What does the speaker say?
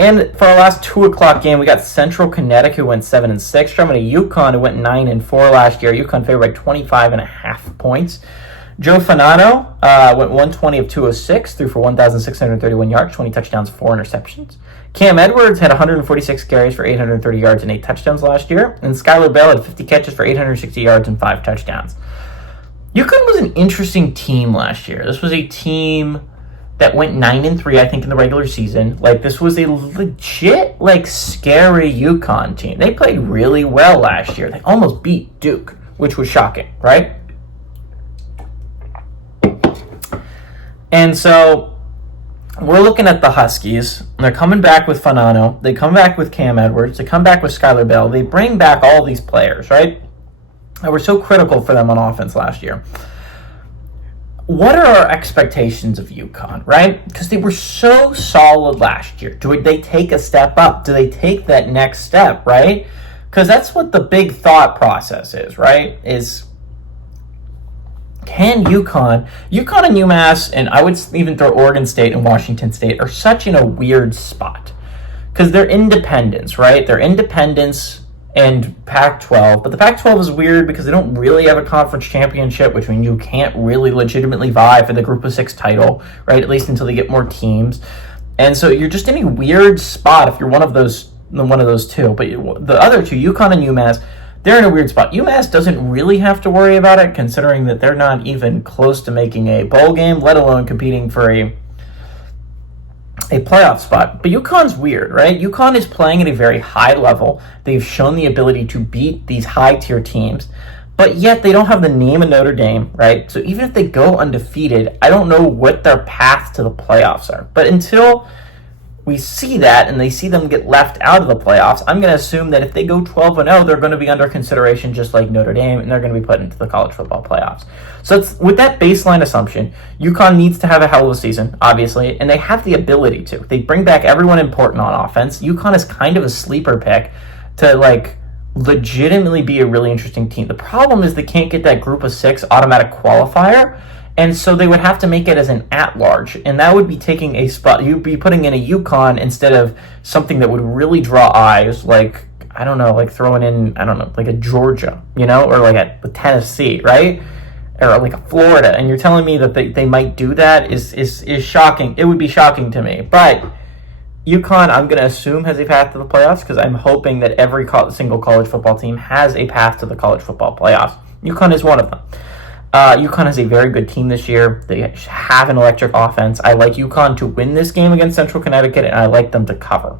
And for our last 2 o'clock game, we got Central Connecticut, who went 7-6. Traveling to UConn, who went 9-4 last year. UConn favored by 25.5 points. Joe Fanano went 120 of 206, threw for 1,631 yards, 20 touchdowns, 4 interceptions. Cam Edwards had 146 carries for 830 yards and 8 touchdowns last year. And Skylar Bell had 50 catches for 860 yards and 5 touchdowns. UConn was an interesting team last year. This was a team that went 9-3, I think, in the regular season. Like, this was a legit, like, scary UConn team. They played really well last year. They almost beat Duke, which was shocking, right? And so we're looking at the Huskies. And they're coming back with Fanano. They come back with Cam Edwards. They come back with Skylar Bell. They bring back all these players, right? That were so critical for them on offense last year. What are our expectations of UConn, right? Because they were so solid last year. Do they take a step up? Do they take that next step, right? Because that's what the big thought process is, right? Can UConn and UMass, and I would even throw Oregon State and Washington State, are such in a weird spot. Because they're independents, right? They're independents and Pac-12, but the Pac-12 is weird because they don't really have a conference championship, which means you can't really legitimately vie for the Group of 6 title, right? At least until they get more teams. And so you're just in a weird spot if you're one of those two. But the other two, UConn and UMass, they're in a weird spot. UMass doesn't really have to worry about it, considering that they're not even close to making a bowl game, let alone competing for a playoff spot. But UConn's weird, right? UConn is playing at a very high level. They've shown the ability to beat these high-tier teams, but yet they don't have the name of Notre Dame, right? So even if they go undefeated, I don't know what their path to the playoffs are. But until we see that and they see them get left out of the playoffs, I'm going to assume that if they go 12-0, they're going to be under consideration just like Notre Dame, and they're going to be put into the college football playoffs. So with that baseline assumption, UConn needs to have a hell of a season, obviously, and they have the ability to. They bring back everyone important on offense. UConn is kind of a sleeper pick to, like, legitimately be a really interesting team. The problem is they can't get that Group of 6 automatic qualifier, and so they would have to make it as an at-large, and that would be taking a spot. You'd be putting in a UConn instead of something that would really draw eyes, like, I don't know, like throwing in, I don't know, like a Georgia, you know, or like a Tennessee, right? Or like a Florida. And you're telling me that they might do that is shocking. It would be shocking to me. But UConn, I'm going to assume, has a path to the playoffs because I'm hoping that every single college football team has a path to the college football playoffs. UConn is one of them. UConn is a very good team this year. They have an electric offense. I like UConn to win this game against Central Connecticut, and I like them to cover.